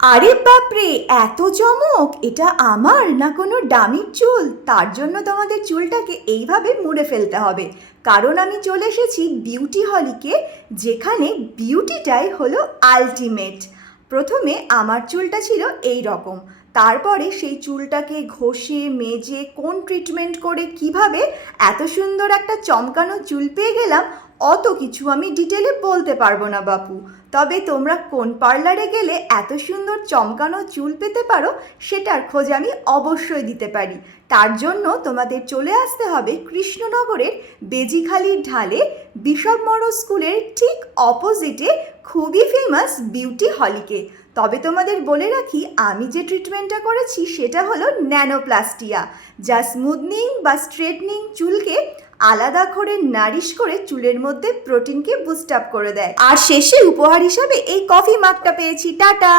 আরে বাপরে, এত চমক! এটা আমার না কোনো ডামির চুল? তার জন্য তোমাদের চুলটাকে এইভাবে মুড়ে ফেলতে হবে, কারণ আমি চলে এসেছি বিউটি হলিকে, যেখানে বিউটিটাই হলো আলটিমেট। প্রথমে আমার চুলটা ছিল এই রকম, তারপরে সেই চুলটাকে ঘষে মেজে কোন ট্রিটমেন্ট করে কিভাবে এত সুন্দর একটা চমকানো চুল পেয়ে গেলাম, অত কিছু আমি ডিটেলে বলতে পারবো না বাপু। তবে তোমরা কোন পার্লারে গেলে এত সুন্দর চমকানো চুল পেতে পারো সেটার খোঁজ আমি অবশ্যই দিতে পারি। তার জন্য তোমাদের চলে আসতে হবে কৃষ্ণনগরের বেজিখালির ঢালে বিশপ মরো স্কুলের ঠিক অপোজিটে খুবই ফেমাস বিউটি হলিকে। তবে তোমাদের বলে রাখি, আমি যে ট্রিটমেন্টটা করেছি সেটা হলো ন্যানোপ্লাস্টিয়া, যা স্মুথনিং বা স্ট্রেটনিং চুলকে আলাদা করে নারিশ করে চুলের মধ্যে প্রোটিনকে বুস্ট আপ করে দেয়। আর শেষে উপহার হিসাবে এই কফি মাগটা পেয়েছি। টাটা।